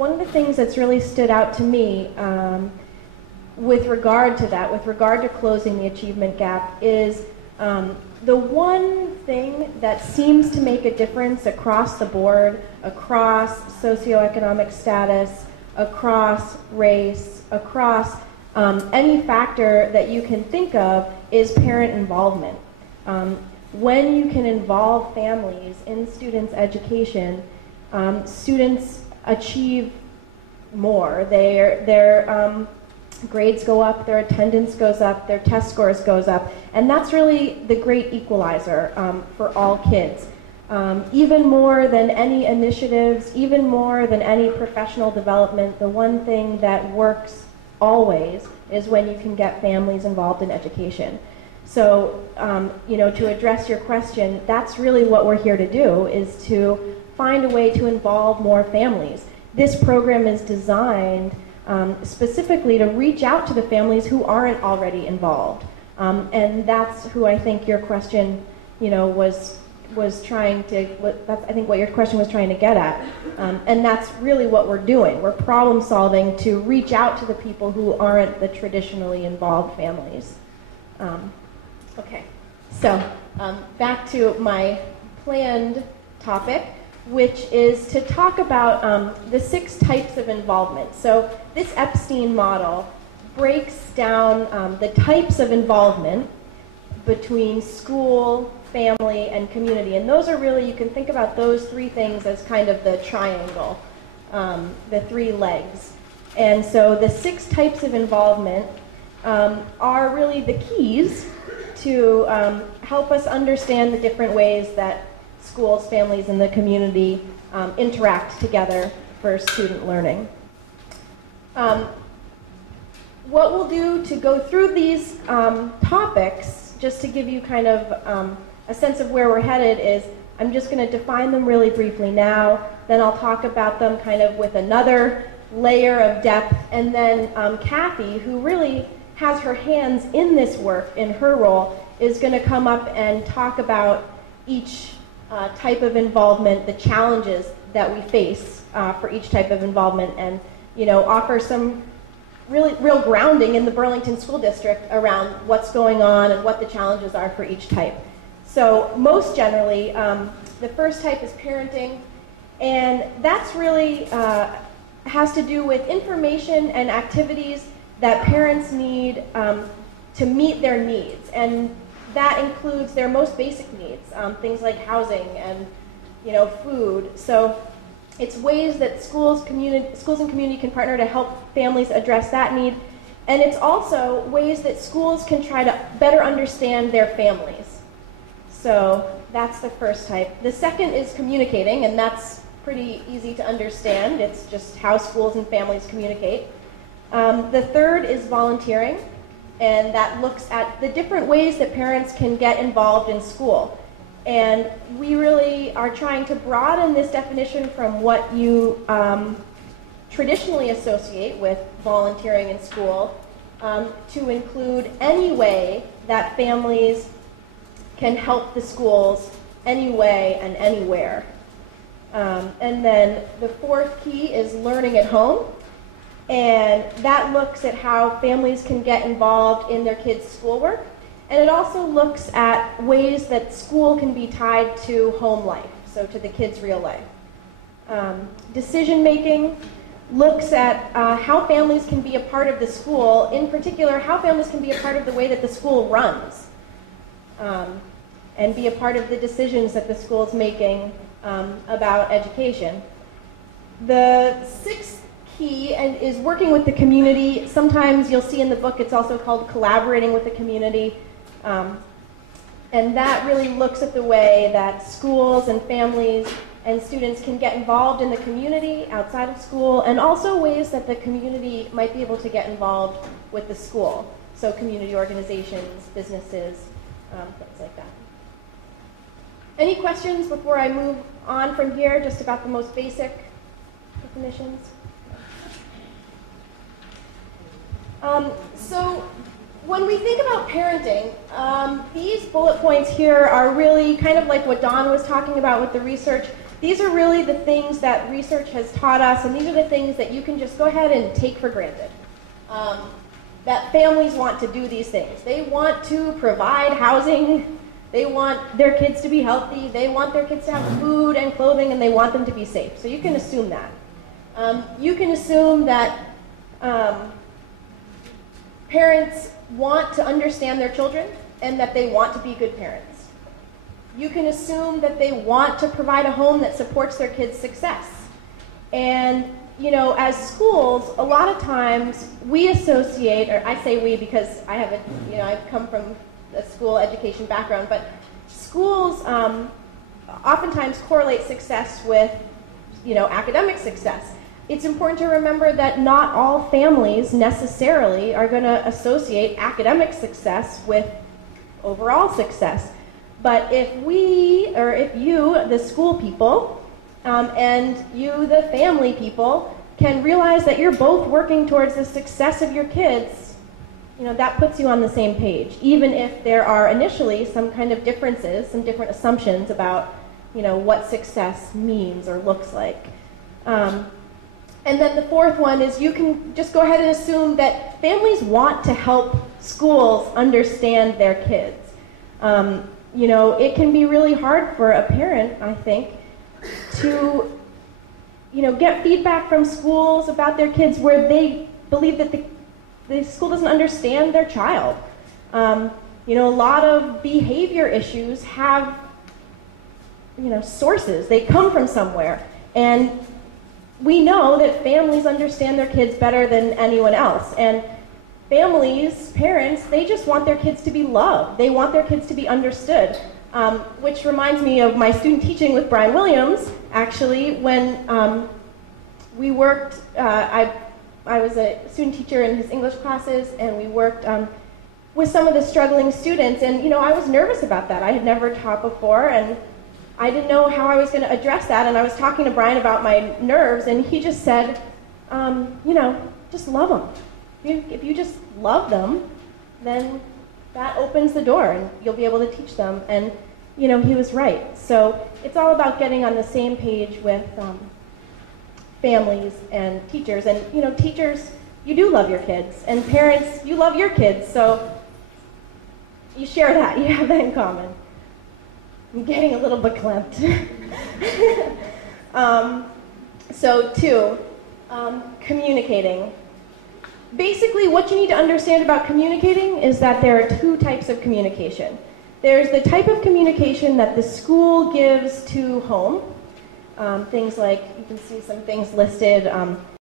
one of the things that's really stood out to me with regard to that, with regard to closing the achievement gap, is the one thing that seems to make a difference across the board, across socioeconomic status, across race, across any factor that you can think of, is parent involvement. When you can involve families in students' education, students achieve more. Their grades go up, their attendance goes up, their test scores goes up, and that's really the great equalizer for all kids. Even more than any initiatives, even more than any professional development, the one thing that works always is when you can get families involved in education. So, to address your question, that's really what we're here to do, is to find a way to involve more families. This program is designed specifically to reach out to the families who aren't already involved. And that's who I think your question, was trying to, that's I think what your question was trying to get at. And that's really what we're doing. We're problem solving to reach out to the people who aren't the traditionally involved families. Okay, so back to my planned topic, which is to talk about the 6 types of involvement. So this Epstein model breaks down the types of involvement between school, family, and community. And those are really, you can think about those 3 things as kind of the triangle, the 3 legs. And so the 6 types of involvement are really the keys to help us understand the different ways that schools, families, and the community interact together for student learning. What we'll do to go through these topics, just to give you kind of a sense of where we're headed, is I'm just going to define them really briefly now, then I'll talk about them kind of with another layer of depth, and then Kathy, who really has her hands in this work in her role, is going to come up and talk about each type of involvement, the challenges that we face for each type of involvement, and offer some real grounding in the Burlington School District around what's going on and what the challenges are for each type. So most generally, the first type is parenting, and that's really has to do with information and activities that parents need to meet their needs, and that includes their most basic needs, things like housing and food. So it's ways that schools and community can partner to help families address that need, and it's also ways that schools can try to better understand their families. So that's the first type. The second is communicating, and that's pretty easy to understand. It's just how schools and families communicate. The third is volunteering, and that looks at the different ways that parents can get involved in school. And we really are trying to broaden this definition from what you traditionally associate with volunteering in school to include any way that families can help the schools any way and anywhere. And then the fourth key is learning at home. And that looks at how families can get involved in their kids' schoolwork. And it also looks at ways that school can be tied to home life, so to the kids' real life. Decision making looks at how families can be a part of the school, in particular, how families can be a part of the way that the school runs, and be a part of the decisions that the school is making about education. The sixth key is working with the community. Sometimes you'll see in the book it's also called collaborating with the community. And that really looks at the way that schools and families and students can get involved in the community outside of school, and also ways that the community might be able to get involved with the school. So community organizations, businesses, things like that. Any questions before I move on from here, just about the most basic definitions? So when we think about parenting, these bullet points here are really kind of like what Dawn was talking about with the research. These are really the things that research has taught us, and these are the things that you can just go ahead and take for granted. That families want to do these things. They want to provide housing, they want their kids to be healthy, they want their kids to have food and clothing, and they want them to be safe. So you can assume that. You can assume that parents want to understand their children and that they want to be good parents. You can assume that they want to provide a home that supports their kids' success. And, you know, as schools, a lot of times we associate, or I say we because I have a, you know, I've come from a school education background, but schools oftentimes correlate success with, you know, academic success. It's important to remember that not all families necessarily are going to associate academic success with overall success. But if we, or if you, the school people, and you, the family people, can realize that you're both working towards the success of your kids, you know, that puts you on the same page, even if there are initially some kind of differences, some different assumptions about, you know, what success means or looks like. And then the fourth one is you can just go ahead and assume that families want to help schools understand their kids. You know, it can be really hard for a parent, I think, to, you know, get feedback from schools about their kids where they believe that the school doesn't understand their child. You know, a lot of behavior issues have, you know, sources. They come from somewhere. And we know that families understand their kids better than anyone else. And families, parents, they just want their kids to be loved. They want their kids to be understood. Which reminds me of my student teaching with Brian Williams, actually, when we worked, I was a student teacher in his English classes, and we worked with some of the struggling students, and, you know, I was nervous about that. I had never taught before, and I didn't know how I was going to address that, and I was talking to Brian about my nerves, and he just said, you know, just love them. If you just love them, then that opens the door, and you'll be able to teach them. And, you know, he was right. So it's all about getting on the same page with families and teachers. And, you know, teachers, you do love your kids, and parents, you love your kids. So you share that. You have that in common. I'm getting a little verklempt. So 2, communicating. Basically, what you need to understand about communicating is that there are 2 types of communication. There's the type of communication that the school gives to home. Things like, you can see some things listed,